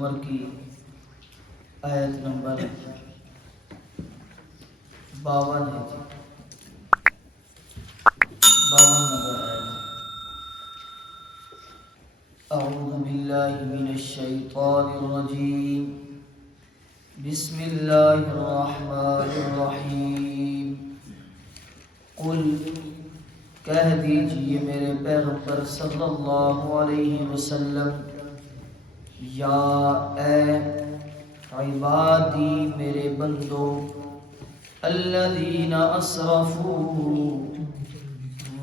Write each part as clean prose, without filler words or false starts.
زمر کی آیت نمبر 52 ہے جی، 52 نمبر آیت۔ اعوذ باللہ من الشیطان الرجیم، بسم اللہ الرحمن الرحیم۔ قل کہہ دیجئے میرے پیغمبر صلی اللہ علیہ وسلم، یا اے عبادی میرے بندو، الذین اسرفوا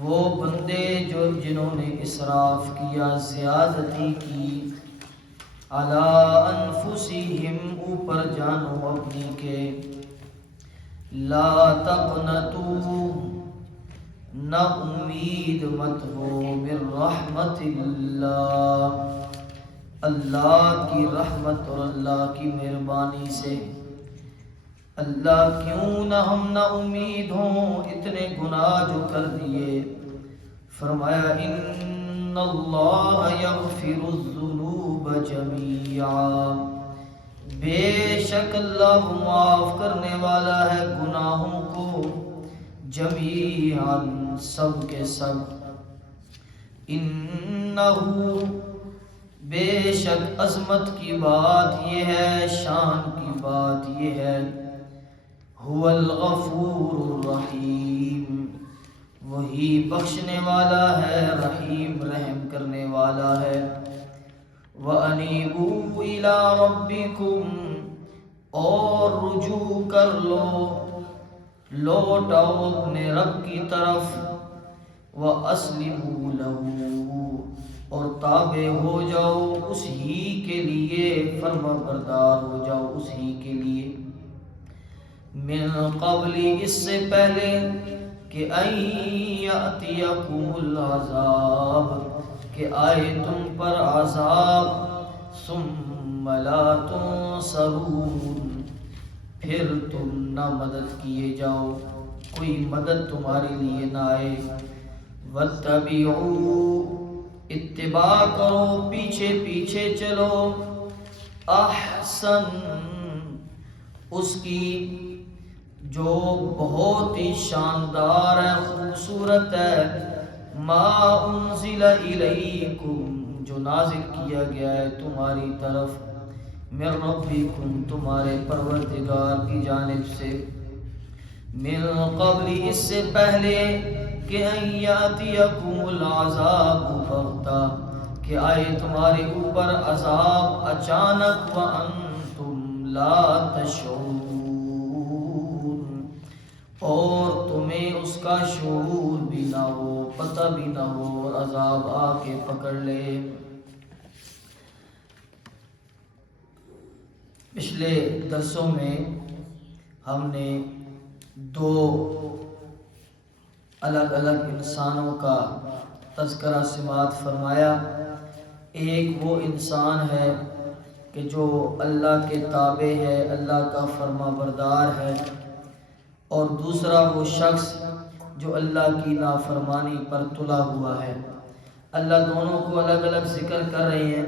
وہ بندے جنہوں نے اسراف کیا، زیادتی کی، علی انفسہم اوپر جانو اپنی کے، لا تقنطوا نہ امید مت ہو، من رحمت اللہ اللہ کی رحمت اور اللہ کی مہربانی سے۔ اللہ کیوں نہ ہم نہ امید ہوں، اتنے گناہ جو کر دیے۔ فرمایا ان اللہ یغفر الذنوب جمیعا، بے شک اللہ معاف کرنے والا ہے گناہوں کو، جمیعا سب کے سب۔ انہ بے شک عظمت کی بات یہ ہے، شان کی بات یہ ہے، هو الغفور الرحیم وہی بخشنے والا ہے، رحیم رحم کرنے والا ہے۔ وَأَنِيبُوا إِلَىٰ رَبِّكُمْ اور رجوع کر لو، لوٹ آؤ اپنے رب کی طرف، وَأَسْلِمُوا لَهُ اور تابع ہو جاؤ اس ہی کے لیے، فرما بردار ہو جاؤ اس ہی کے لیے، من قبل اس سے پہلے کہ ان یأتیکم العذاب کہ آئے تم پر عذاب، ثم لا تنصرون پھر تم نہ مدد کیے جاؤ، کوئی مدد تمہارے لیے نہ آئے۔ واتبعوا اتباع کرو، پیچھے پیچھے چلو، احسن اس کی جو بہت ہی شاندار ہے، خوبصورت ہے، ما انزل الیکم جو نازل کیا گیا ہے تمہاری طرف، من ربکم تمہارے پروردگار کی جانب سے، من قبل اس سے پہلے کہ ان یاتیکم العذاب بغتہ کہ آئے تمہارے اوپر عذاب اچانک، وانتم لا تشعرون اور تمہیں اس کا شعور بھی نہ ہو، پتہ بھی نہ ہو، اور عذاب آ کے پکڑ لے۔ پچھلے درسوں میں ہم نے دو الگ الگ انسانوں کا تذکرہ سماعت فرمایا۔ ایک وہ انسان ہے کہ جو اللہ کے تابع ہے، اللہ کا فرما بردار ہے، اور دوسرا وہ شخص جو اللہ کی نافرمانی پر تلا ہوا ہے۔ اللہ دونوں کو الگ الگ ذکر کر رہے ہیں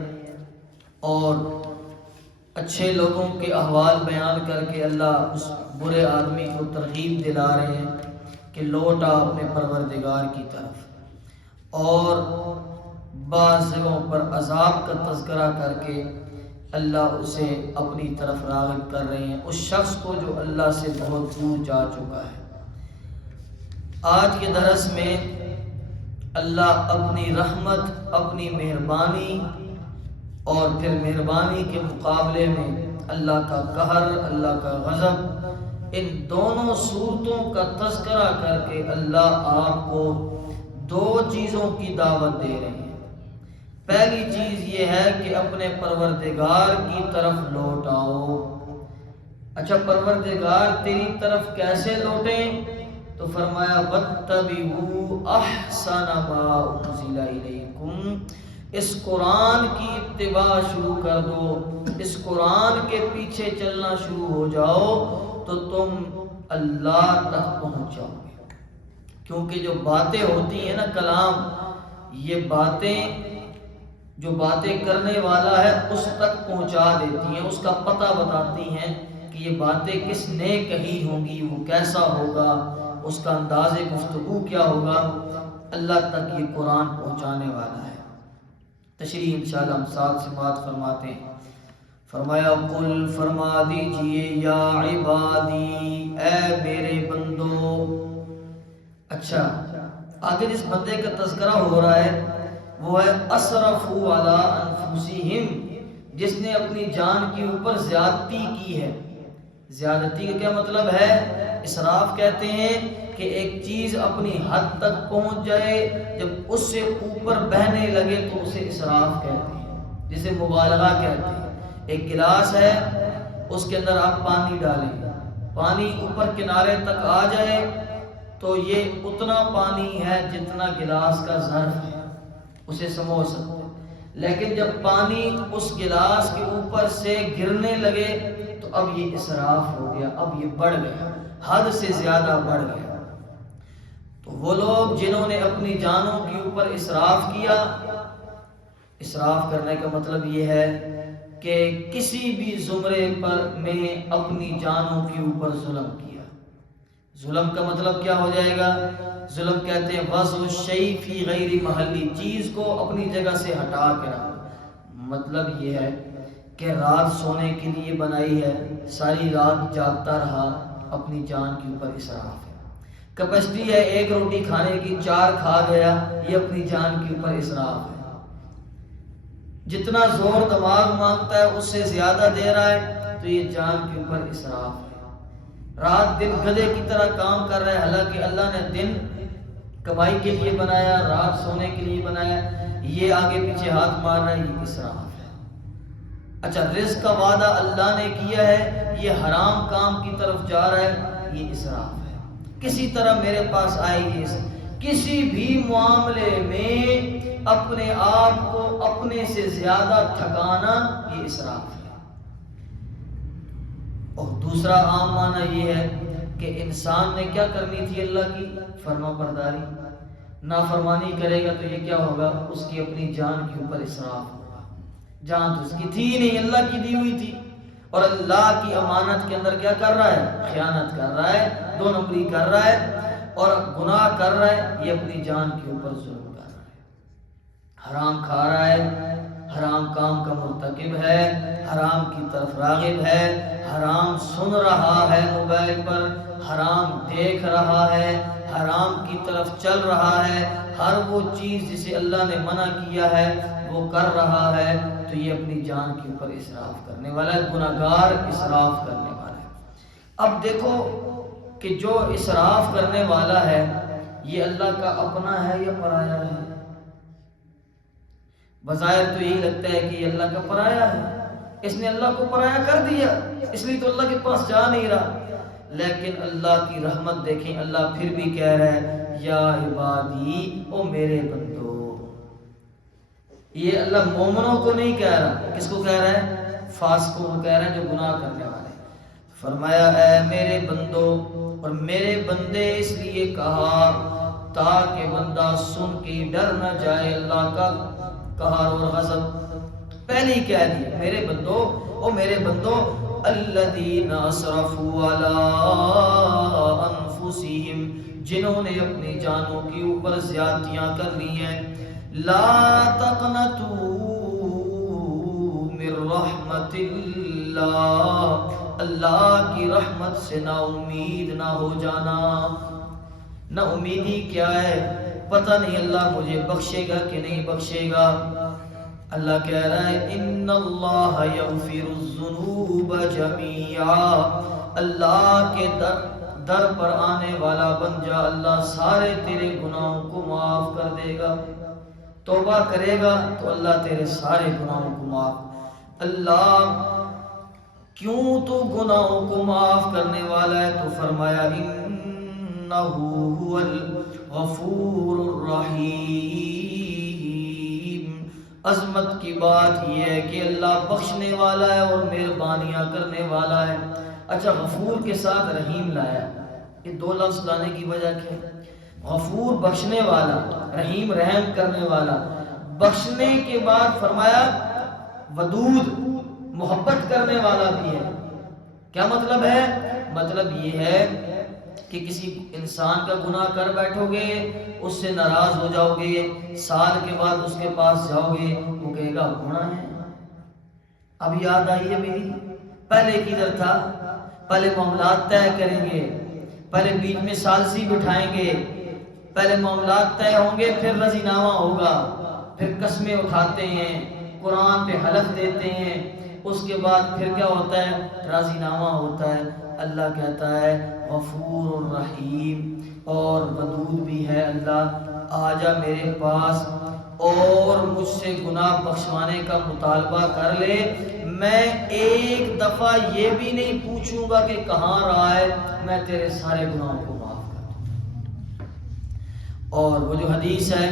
اور اچھے لوگوں کے احوال بیان کر کے اللہ اس برے آدمی کو ترغیب دلا رہے ہیں کہ لوٹ آ اپنے پروردگار کی طرف، اور بعض جگہوں پر عذاب کا تذکرہ کر کے اللہ اسے اپنی طرف راغب کر رہے ہیں، اس شخص کو جو اللہ سے بہت دور جا چکا ہے۔ آج کے درس میں اللہ اپنی رحمت، اپنی مہربانی اور پھر مہربانی کے مقابلے میں اللہ کا قہر، اللہ کا غضب، ان دونوں صورتوں کا تذکرہ کر کے اللہ آپ کو دو چیزوں کی دعوت دے رہے ہیں۔ پہلی چیز یہ ہے کہ اپنے پروردگار کی طرف لوٹ آؤ۔ اچھا، پروردگار تیری طرف کیسے لوٹیں؟ تو فرمایا واتبعوا احسن ما انزل الیکم، اس قرآن کی اتباع شروع کر دو، اس قرآن کے پیچھے چلنا شروع ہو جاؤ تو تم اللہ تک پہنچ جاؤ گے۔ کیونکہ جو باتیں ہوتی ہیں نا، کلام، یہ باتیں جو باتیں کرنے والا ہے اس تک پہنچا دیتی ہیں، اس کا پتہ بتاتی ہیں کہ یہ باتیں کس نے کہی ہوں گی، وہ کیسا ہوگا، اس کا انداز گفتگو کیا ہوگا، اللہ تک یہ قرآن پہنچانے والا ہے۔ تشریح انشاءاللہ ہم ساتھ سے بات فرماتے ہیں۔ فرمایا قل فرما دیجئے یا عبادی، اے میرے بندو۔ اچھا، آگے جس بندے کا تذکرہ ہو رہا ہے وہ ہے اسرفوا علی انفسہم، جس نے اپنی جان کے اوپر زیادتی کی ہے۔ زیادتی کا کیا مطلب ہے؟ اسراف کہتے ہیں کہ ایک چیز اپنی حد تک پہنچ جائے، جب اس سے اوپر بہنے لگے تو اسے اسراف کہتے ہیں، جسے مبالغہ کہتے ہیں۔ ایک گلاس ہے، اس کے اندر آپ پانی ڈالیں، پانی اوپر کنارے تک آ جائے تو یہ اتنا پانی ہے جتنا گلاس کا ظرف ہے، اسے سمجھ سکتے ہیں۔ لیکن جب پانی اس گلاس کے اوپر سے گرنے لگے تو اب یہ اسراف ہو گیا، اب یہ بڑھ گیا، حد سے زیادہ بڑھ گیا۔ تو وہ لوگ جنہوں نے اپنی جانوں کے اوپر اسراف کیا، اسراف کرنے کا مطلب یہ ہے کہ کسی بھی زمرے پر میں اپنی جانوں کے اوپر ظلم کیا۔ ظلم کا مطلب کیا ہو جائے گا؟ ظلم کہتے ہیں وضع الشیء فی غیر محلی، چیز کو اپنی جگہ سے ہٹا کے رکھنا۔ مطلب یہ ہے کہ رات سونے کے لیے بنائی ہے، ساری رات جاگتا رہا، اپنی جان کے اوپر اسراف ہے۔ کیپیسٹی ہے 1 روٹی کھانے کی، 4 کھا گیا، یہ اپنی جان کے اوپر اسراف ہے۔ جتنا زور دماغ مانگتا ہے اس سے زیادہ دے رہا ہے تو یہ جان کے اوپر اسراف ہے۔ رات دن گدھے کی طرح کام کر رہا ہے، حالانکہ اللہ نے دن کمائی کے لیے بنایا، رات سونے کے لیے بنایا، یہ آگے پیچھے ہاتھ مار رہا ہے، یہ اسراف ہے۔ اچھا، رزق کا وعدہ اللہ نے کیا ہے، یہ حرام کام کی طرف جا رہا ہے، یہ اسراف ہے۔ کسی طرح میرے پاس آئے گی، کسی بھی معاملے میں اپنے آپ کو اپنے سے زیادہ تھکانا، یہ اسراف ہے۔ اور دوسرا عام معنی یہ ہے کہ انسان نے کیا کرنی تھی؟ اللہ کی فرما برداری۔ نافرمانی کرے گا تو یہ کیا ہوگا؟ اس کی اپنی جان کے اوپر اسراف ہوگا۔ جان تو اس کی تھی نہیں، اللہ کی دی ہوئی تھی، اور اللہ کی امانت کے اندر کیا کر رہا ہے؟ خیانت کر رہا ہے، 2 نمبری کر رہا ہے اور گناہ کر رہا ہے، یہ اپنی جان کے اوپر ظلم کر رہا ہے۔ حرام کھا رہا ہے، حرام کام کا مرتکب ہے، حرام کی طرف راغب ہے، حرام سن رہا ہے موبائل پر، حرام دیکھ رہا ہے، حرام کی طرف چل رہا ہے، ہر وہ چیز جسے اللہ نے منع کیا ہے وہ کر رہا ہے، تو یہ اپنی جان کے اوپر اسراف کرنے والا ہے، گناہگار اسراف کرنے والا ہے۔ اب دیکھو کہ جو اسراف کرنے والا ہے یہ اللہ کا اپنا ہے یا پرایا ہے؟ بظاہر تو یہی لگتا ہے کہ یہ اللہ کا پرایا ہے، اس نے اللہ کو پرایا کر دیا، اس لیے تو اللہ کے پاس جا نہیں رہا۔ لیکن اللہ کی رحمت دیکھیں، اللہ پھر بھی کہہ رہا ہے یا عبادی، او میرے بندو۔ یہ اللہ مومنوں کو نہیں کہہ رہا، کس کو کہہ رہا ہے؟ فاسقوں کو کہہ رہا ہے، جو گناہ کرنے والے۔ فرمایا اے میرے بندو، اور میرے بندے اس لیے کہا تاکہ بندہ سن کے ڈر نہ جائے اللہ کا قہر اور غضب۔ پہلے ہی کہہ دیا میرے بندو، او میرے بندو، الذین اسرفوا علی انفسہم، جنہوں نے اپنی جانوں کے اوپر زیادتیاں کر لی ہیں، لا تقنطوا من رحمت اللہ، اللہ کی رحمت سے نا امید نہ ہو جانا۔ نا امیدی کیا ہے؟ پتہ نہیں اللہ مجھے بخشے گا کہ نہیں بخشے گا۔ اللہ کہہ رہا ہے ان اللہ یغفر الذنوب جميعا، اللہ کے در پر آنے والا بن جا، اللہ سارے تیرے گناہوں کو معاف کر دے گا۔ توبہ کرے گا تو اللہ تیرے سارے گناہوں کو معاف۔ اللہ کیوں تو گناہوں کو معاف کرنے والا ہے؟ تو فرمایا انہ هو الغفور الرحیم۔ عظمت کی بات یہ ہے کہ اللہ بخشنے والا ہے اور مہربانیاں کرنے والا ہے۔ اچھا، غفور کے ساتھ رحیم لایا، یہ 2 لفظ لانے کی وجہ کیا ہے؟ غفور بخشنے والا، رحیم رحم کرنے والا، بخشنے کے بعد فرمایا ودود، محبت کرنے والا بھی ہے۔ کیا مطلب ہے؟ مطلب یہ ہے کہ کسی انسان کا گناہ کر بیٹھو گے، اس سے ناراض ہو جاؤ گے، سال کے بعد اس کے پاس جاؤ گے، وہ کہے گا گناہ ہے، اب یاد آئی ہے میری، پہلے کدھر تھا؟ پہلے معاملات طے کریں گے، پہلے بیچ میں ثالثی بٹھائیں گے، پہلے معاملات طے ہوں گے، پھر رضی نامہ ہوگا، پھر قسمیں اٹھاتے ہیں، قرآن پہ حلف دیتے ہیں، اس کے بعد پھر کیا ہوتا ہے؟ راضی نامہ ہوتا ہے۔ اللہ کہتا ہے غفور الرحیم، اور ودود بھی ہے اللہ، آجا میرے پاس اور مجھ سے گناہ بخشوانے کا مطالبہ کر لے، میں ایک دفعہ یہ بھی نہیں پوچھوں گا کہ کہاں رہا ہے، میں تیرے سارے گناہوں کو معاف کر دوں۔ اور وہ جو حدیث ہے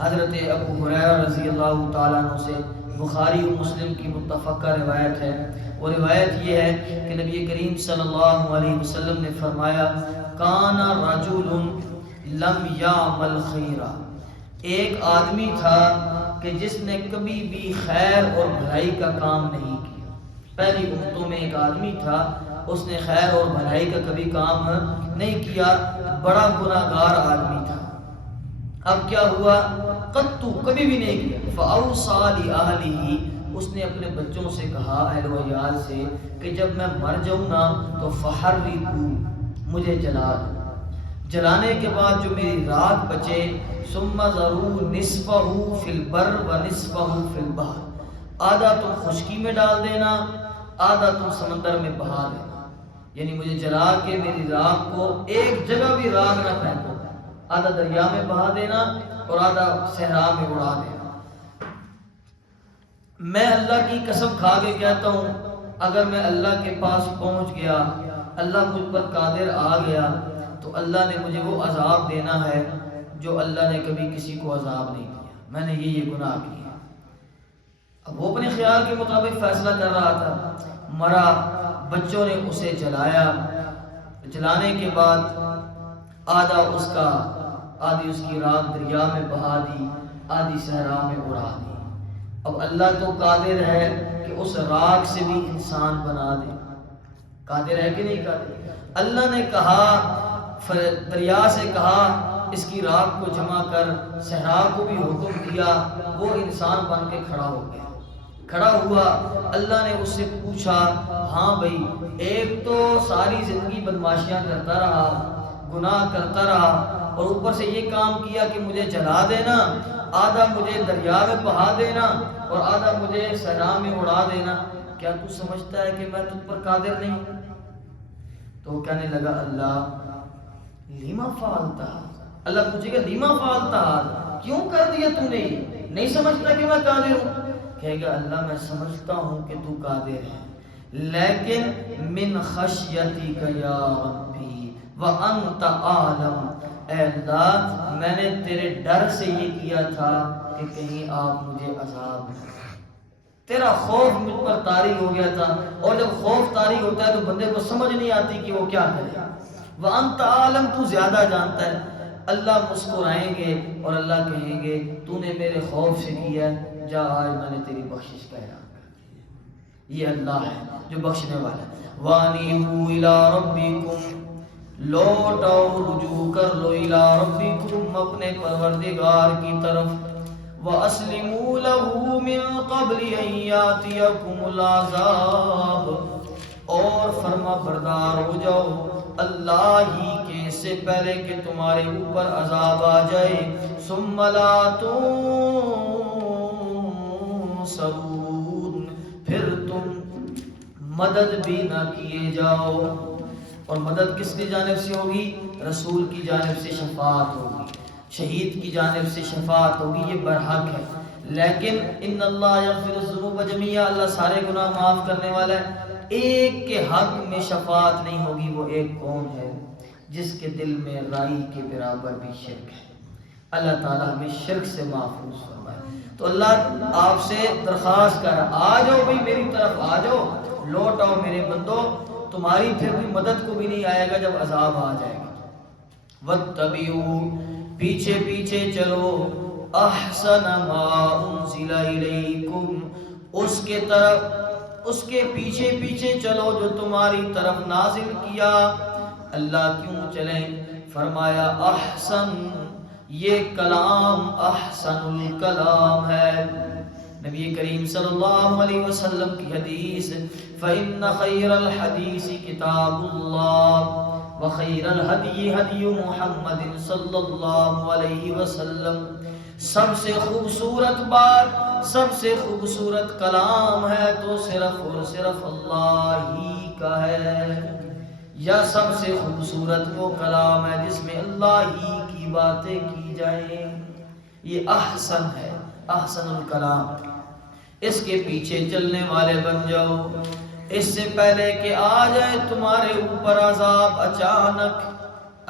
حضرت ابو ہریرہ رضی اللہ تعالیٰ عنہ سے، بخاری و مسلم کی متفقہ روایت ہے، وہ روایت یہ ہے کہ نبی کریم صلی اللہ علیہ وسلم نے فرمایا کان رجل لم یعمل خیرا، ایک آدمی تھا کہ جس نے کبھی بھی خیر اور بھلائی کا کام نہیں کیا۔ پہلی امتوں میں ایک آدمی تھا، اس نے خیر اور بھلائی کا کبھی کام نہیں کیا، بڑا گناہگار آدمی تھا۔ اب کیا ہوا؟ قطو، کبھی بھی نہیں کیا۔ فَأَوْصَىٰ لِأَهْلِهِ، اس نے اپنے بچوں سے کہا، اہل و عیال سے، کہ جب میں مر جاؤں نا تو فَحَرِّقُوا، مجھے جلا دو، جلانے کے بعد جو میری راکھ بچے، ثُمَّ ذَرُوا نِصْفَهُ فِي الْبَرِّ وَنِصْفَهُ فِي الْبَحْرِ، آدھا تم خشکی میں ڈال دینا، آدھا تم سمندر میں بہا دینا، یعنی مجھے جلا کے میری راکھ کو ایک جگہ بھی راکھ نہ پھینکو، آدھا دریا میں بہا دینا اور آدھا صحرا میں اڑا دینا۔ میں اللہ کی قسم کھا کے کہتا ہوں، اگر میں اللہ کے پاس پہنچ گیا، اللہ مجھ پر قادر آ گیا، تو اللہ نے مجھے وہ عذاب دینا ہے جو اللہ نے کبھی کسی کو عذاب نہیں دیا، میں نے یہ گناہ کیا۔ اب وہ اپنے خیال کے مطابق فیصلہ کر رہا تھا، مرا، بچوں نے اسے جلایا، جلانے کے بعد آدھا اس کا، آدھی اس کی راکھ دریا میں بہا دی، آدھی صحرا میں اڑا دی۔ اب اللہ تو قادر ہے کہ اس راکھ سے بھی انسان بنا دے، قادر ہے کہ نہیں قادر؟ اللہ نے کہا، دریا سے کہا اس کی راکھ کو جمع کر، صحرا کو بھی حکم دیا، وہ انسان بن کے کھڑا ہو گیا، کھڑا ہوا۔ اللہ نے اس سے پوچھا، ہاں بھائی، ایک تو ساری زندگی بدماشیاں کرتا رہا، گناہ کرتا رہا، اور اوپر سے یہ کام کیا کہ مجھے جلا دینا، آدھا مجھے دریا میں بہا دینا اور آدھا مجھے صحرا میں اڑا دینا، کیا تو سمجھتا ہے کہ میں تجھ پر قادر نہیں؟ تو وہ کہنے لگا، اللہ لیما فعلتا، اللہ پوچھے گا لیما فعلتا، کیوں کر دیا تم نے؟ نہیں سمجھتا کہ میں قادر ہوں؟ کہے گا اللہ میں سمجھتا ہوں کہ تو قادر ہے، لیکن من خشیتک یا ربی وانت اعلم، اے اللہ میں نے تیرے ڈر سے یہ کیا تھا کہ کہیں آپ مجھے عذاب نہ، تیرا خوف مجھ پر طاری ہو گیا تھا، اور جب خوف طاری ہوتا ہے تو بندے کو سمجھ نہیں آتی کہ وہ کیا کرے، وانت اعلم، تو زیادہ جانتا ہے۔ اللہ مسکرائیں گے اور اللہ کہیں گے تو نے میرے خوف سے کیا، جا آج میں نے تیری بخشش کا اعلان کر دیا۔ یہ اللہ ہے جو بخشنے والا ہے۔ وانیبوا الی ربکم، لوٹ آؤ، رجوع کر لو، الی ربکم، اپنے پروردگار کی طرف، واسلموا له من قبل ان یاتیکم العذاب، اور فرما بردار ہو جاؤ اللہ ہی کے، اس سے پہلے کہ تمہارے اوپر عذاب آ جائے، ثم لا تنصرون، پھر تم مدد بھی نہ کیے جاؤ۔ اور مدد کس کی جانب سے ہوگی؟ رسول کی جانب سے شفاعت ہوگی، شہید کی جانب سے شفاعت ہوگی، یہ برحق ہے۔ لیکن ان اللہ یغفر الذنوب جميعا، اللہ سارے گناہ معاف کرنے والا ہے، ایک کے حق میں شفاعت نہیں ہوگی۔ وہ ایک کون ہے؟ جس کے دل میں رائی کے برابر بھی شرک ہے۔ اللہ تعالیٰ ہمیں شرک سے محفوظ فرمائے۔ تو اللہ آپ سے درخواست کر، آ جاؤ بھائی میری طرف آ جاؤ، لوٹ آؤ میرے بندو، تمہاری پھر بھی مدد کو بھی نہیں آئے گا جب عذاب آ جائے گا۔ واتبعوا، پیچھے پیچھے چلو، احسن ما انزل الیکم، اس کے طرف، اس کے پیچھے پیچھے چلو جو تمہاری طرف نازل کیا۔ اللہ کیوں چلیں؟ فرمایا احسن، یہ کلام احسن الکلام ہے۔ نبی کریم صلی اللہ علیہ وسلم کی حدیث، فإن خیر الحدیث کتاب اللہ وخیر الہدی ہدی محمد صلی اللہ علیہ وسلم، سب سے خوبصورت بات، سب سے خوبصورت کلام ہے تو صرف اور صرف اللہ ہی کا ہے، یا سب سے خوبصورت وہ کلام ہے جس میں اللہ ہی کی باتیں کی جائیں، یہ احسن ہے، احسن الکلام۔ اس کے پیچھے چلنے والے بن جاؤ، اس سے پہلے کہ آ جائے تمہارے اوپر عذاب،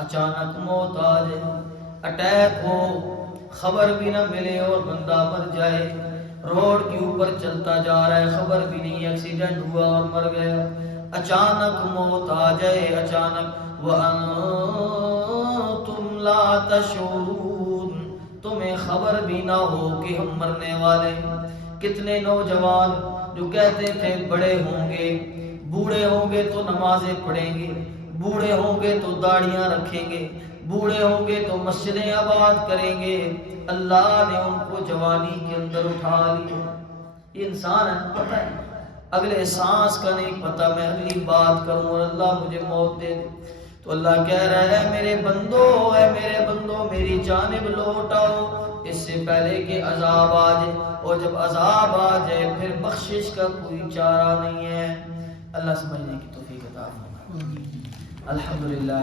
اچانک موت آ جائے، اٹیک ہو، خبر بھی نہ ملے اور بندہ مر جائے، روڈ کے اوپر چلتا جا رہا ہے، خبر بھی نہیں، ایکسیڈنٹ ہوا اور مر گیا، اچانک موت آ جائے، اچانک، وَأَنْتُمْ لَا تَشْعُرُونَ، تمہیں خبر بھی نہ ہو کہ ہم مرنے والے۔ کتنے نوجوان جو کہتے تھے بڑے ہوں گے، بوڑھے ہوں گے تو نمازیں پڑھیں گے، بوڑھے ہوں گے تو داڑیاں رکھیں گے، بوڑھے ہوں گے تو مسجدیں آباد کریں گے، اللہ نے ان کو جوانی کے اندر اٹھا لیا۔ یہ انسان ہے، پتہ ہے اگلے سانس کا نہیں پتہ، میں اگلی بات کروں اور اللہ مجھے موت دے دے، تو اللہ کہہ رہا ہے میرے بندو، اے میرے بندو میری جانب لوٹ آؤ، اس سے پہلے کہ عذاب آ جائے، اور جب عذاب آ جائے پھر بخشش کا کوئی چارہ نہیں ہے۔ اللہ سمجھنے کی توفیق عطا فرمائے۔ الحمدللہ۔